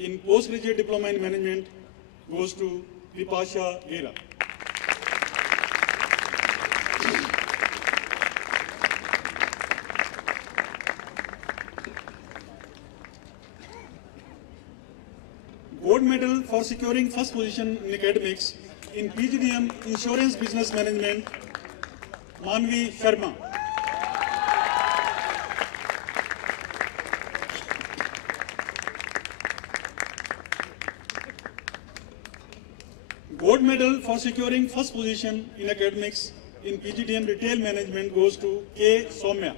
in postgraduate diploma in management goes to Vipasha Gera. Gold medal for securing first position in academics in PGDM Insurance Business Management, Manvi Sharma. Gold medal for securing first position in academics in PGDM Retail Management goes to K. Soumya.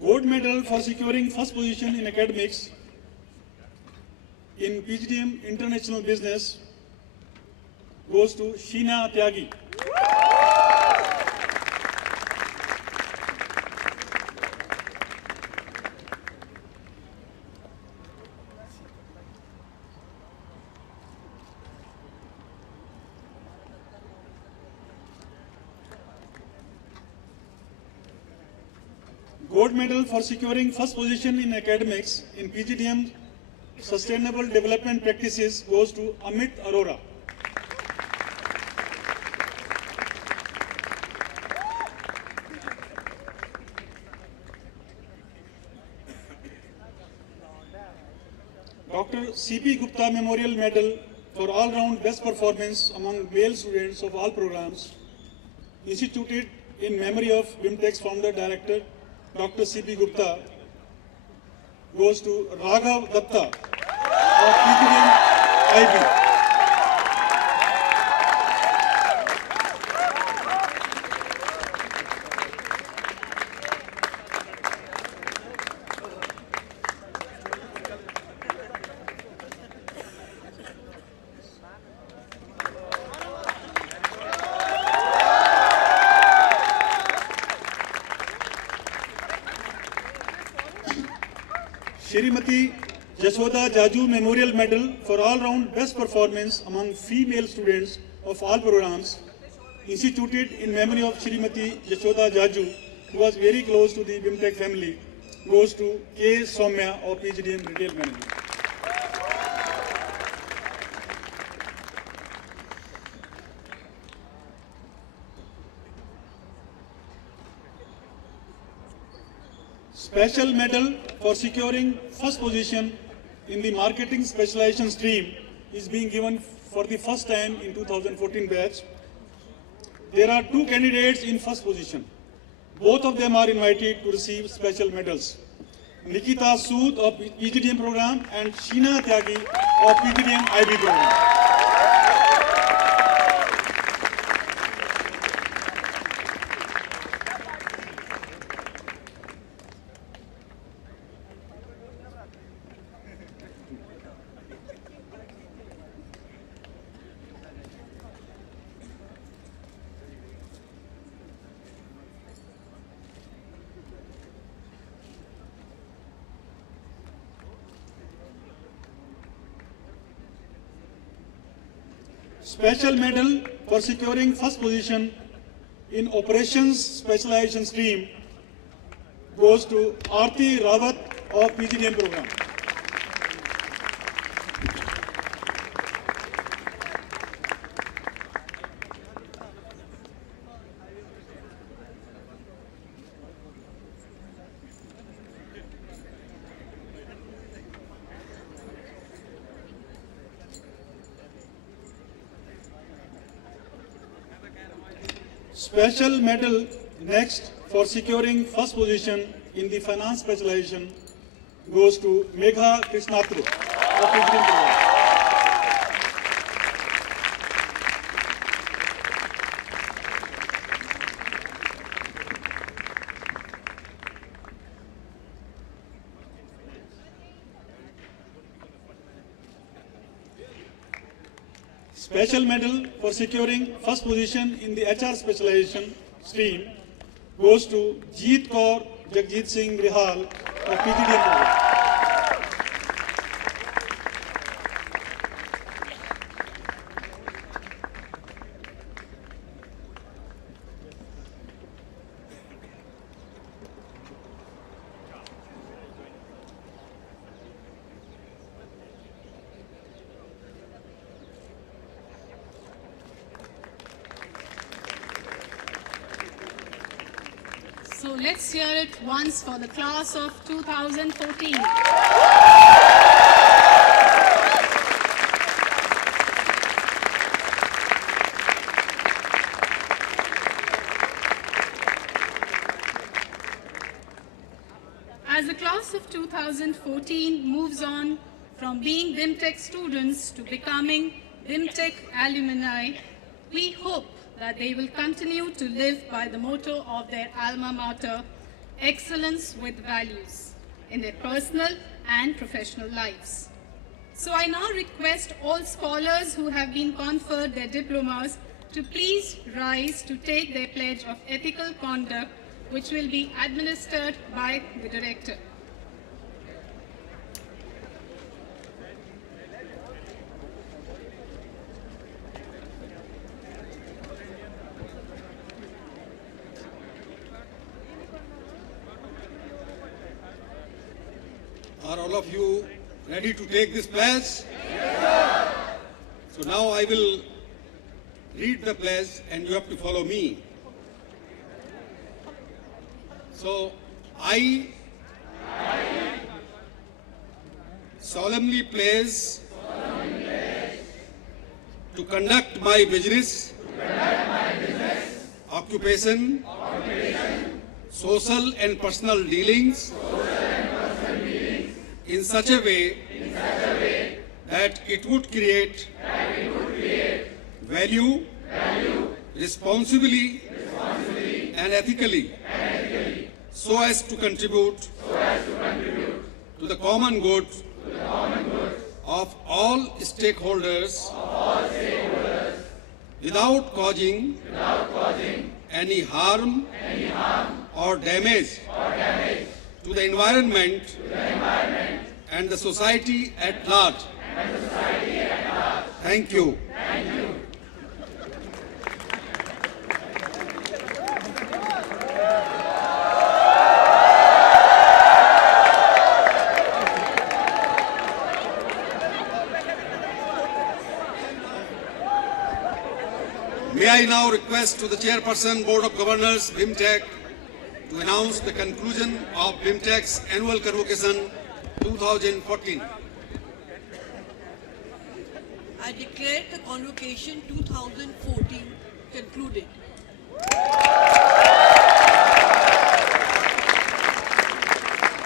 Gold medal for securing first position in academics in PGDM International Business goes to Sheena Tyagi. Gold medal for securing first position in academics in PGDM Sustainable Development Practices goes to Amit Arora. Dr. C.P. Gupta Memorial Medal for all-round best performance among male students of all programs, instituted in memory of BIMTEC's founder director, Dr. C.P. Gupta, goes to Raghav Datta of PGDM IB. Shrimati Jashoda Jaju Memorial Medal for all-round best performance among female students of all programs, instituted in memory of Shrimati Jashoda Jaju, who was very close to the BIMTEC family, goes to K. Soumya of PGDM Retail Management. Special medal for securing first position in the marketing specialization stream is being given for the first time in 2014 batch. There are two candidates in first position. Both of them are invited to receive special medals. Nikita Sood of PGDM program and Sheena Tyagi of PGDM IB program. Special medal for securing first position in operations specialization stream goes to Aarti Rawat of PGDM program. Special medal next for securing first position in the finance specialization goes to Megha Krishnatru of PGDM program. Special medal for securing first position in the HR specialization stream goes to Jeet Kaur Jagjit Singh Rihal of PGDM program. So let's hear it once for the class of 2014. As the class of 2014 moves on from being BIMTech students to becoming BIMTech alumni, we hope that they will continue to live by the motto of their alma mater, excellence with values, in their personal and professional lives. So I now request all scholars who have been conferred their diplomas to please rise to take their pledge of ethical conduct, which will be administered by the director. Are all of you ready to take this pledge? Yes. So now I will read the pledge and you have to follow me. So I solemnly pledge to conduct my business, occupation, social and personal dealings in such a way that it would create value, responsibly and ethically, so as to contribute to the common good of all stakeholders without causing any harm or damage to the environment and the society at large. Thank you. May I now request to the Chairperson, Board of Governors, BIMTech, to announce the conclusion of BIMTech's annual convocation 2014. I declare the convocation 2014 concluded.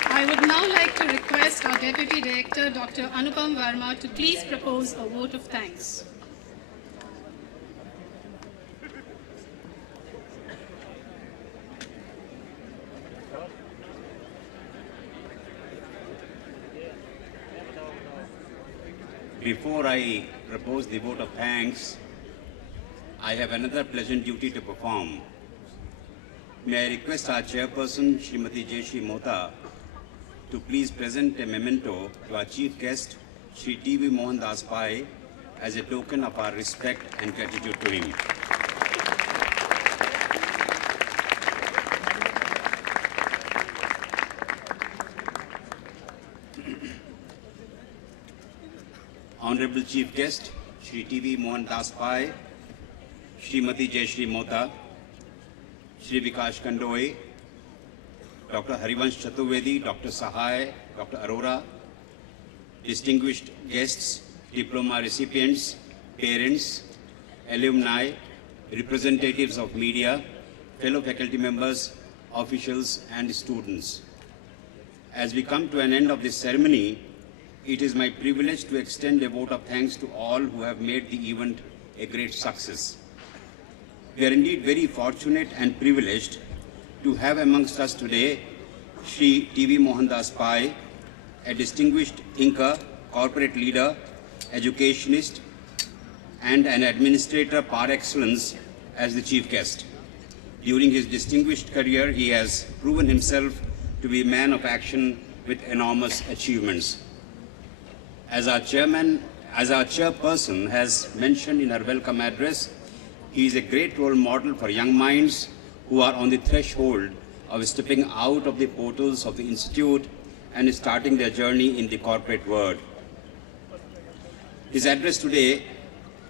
I would now like to request our Deputy Director, Dr. Anupam Verma, to please propose a vote of thanks. Before I propose the vote of thanks, I have another pleasant duty to perform. May I request our chairperson, Srimati Jayashree Mota, to please present a memento to our chief guest, Shri T.V. Mohan Das Pai, as a token of our respect and gratitude to him. Honorable Chief Guest, Shri T.V. Mohan Das Pai, Srimati Jayashree Mota, Shri Vikash Kandoi, Dr. Harivansh Chaturvedi, Dr. Sahai, Dr. Arora, distinguished guests, diploma recipients, parents, alumni, representatives of media, fellow faculty members, officials and students. As we come to an end of this ceremony, it is my privilege to extend a vote of thanks to all who have made the event a great success. We are indeed very fortunate and privileged to have amongst us today Shri T.V. Mohan Das Pai, a distinguished thinker, corporate leader, educationist, and an administrator par excellence as the chief guest. During his distinguished career, he has proven himself to be a man of action with enormous achievements. As our chairperson has mentioned in her welcome address, he is a great role model for young minds who are on the threshold of stepping out of the portals of the Institute and starting their journey in the corporate world. His address today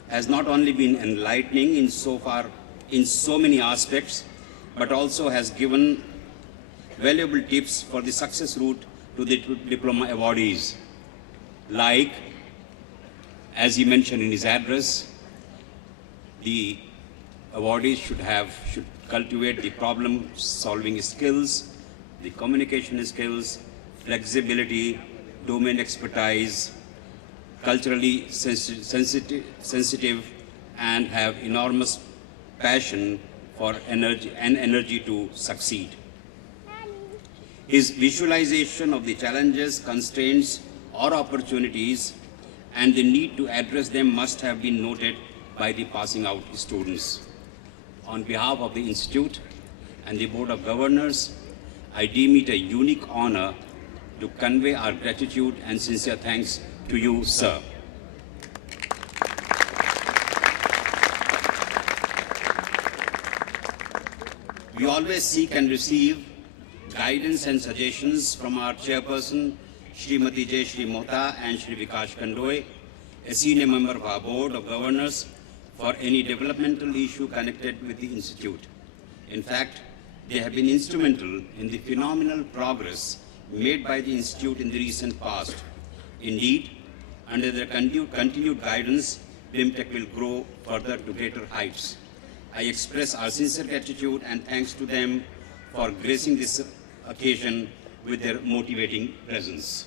has not only been enlightening in so many aspects, but also has given valuable tips for the success route to the diploma awardees. Like, as he mentioned in his address, the awardees should cultivate the problem-solving skills, the communication skills, flexibility, domain expertise, culturally sensitive, and have enormous passion for energy to succeed. His visualization of the challenges, constraints, or opportunities and the need to address them must have been noted by the passing out students. On behalf of the Institute and the Board of Governors, I deem it a unique honor to convey our gratitude and sincere thanks to you, sir. We always seek and receive guidance and suggestions from our chairperson, Srimati Jayashree Mohta and Shri Vikash Kandoe, a senior member of our Board of Governors, for any developmental issue connected with the Institute. In fact, they have been instrumental in the phenomenal progress made by the Institute in the recent past. Indeed, under their continued guidance, BIMTech will grow further to greater heights. I express our sincere gratitude and thanks to them for gracing this occasion with their motivating presence.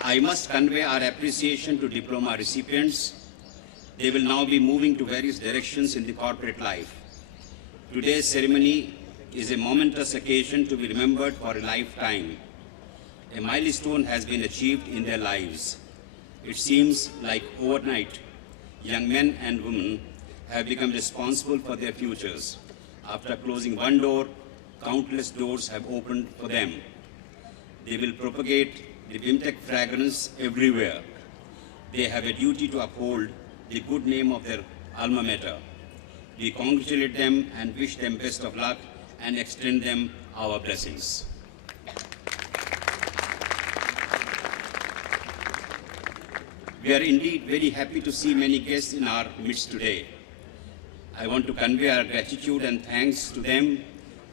I must convey our appreciation to diploma recipients. They will now be moving to various directions in the corporate life. Today's ceremony is a momentous occasion to be remembered for a lifetime. A milestone has been achieved in their lives. It seems like overnight, young men and women have become responsible for their futures. After closing one door, countless doors have opened for them. They will propagate the BIMTech fragrance everywhere. They have a duty to uphold the good name of their alma mater. We congratulate them and wish them best of luck and extend them our blessings. We are indeed very happy to see many guests in our midst today. I want to convey our gratitude and thanks to them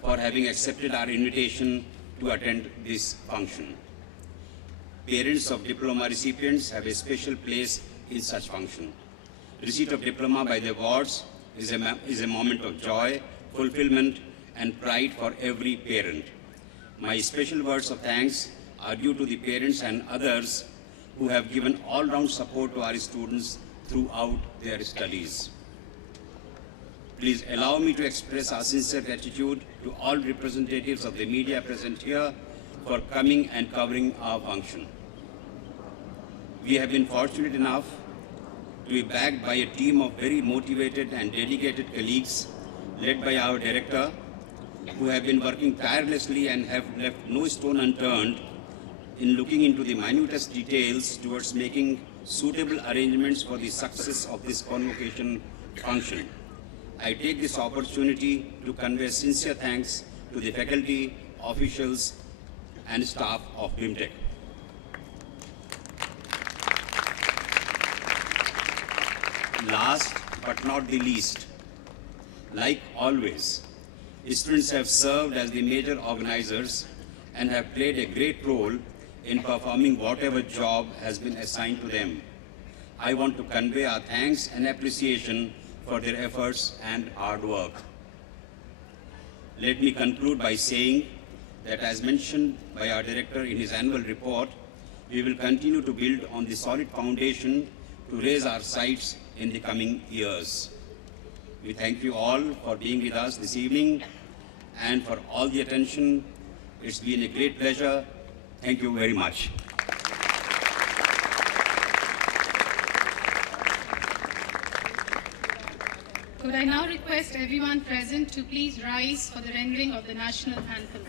for having accepted our invitation to attend this function. Parents of diploma recipients have a special place in such function. Receipt of diploma by the awards is a moment of joy, fulfillment, and pride for every parent. My special words of thanks are due to the parents and others who have given all-round support to our students throughout their studies. Please allow me to express our sincere gratitude to all representatives of the media present here for coming and covering our function. We have been fortunate enough to be backed by a team of very motivated and dedicated colleagues led by our director, who have been working tirelessly and have left no stone unturned in looking into the minutest details towards making suitable arrangements for the success of this convocation function. I take this opportunity to convey sincere thanks to the faculty, officials, and staff of BIMTech. Last but not the least, like always, students have served as the major organizers and have played a great role in performing whatever job has been assigned to them. I want to convey our thanks and appreciation for their efforts and hard work. Let me conclude by saying that, as mentioned by our director in his annual report, we will continue to build on the solid foundation to raise our sights in the coming years. We thank you all for being with us this evening and for all the attention. It's been a great pleasure. Thank you very much. Could I now request everyone present to please rise for the rendering of the national anthem.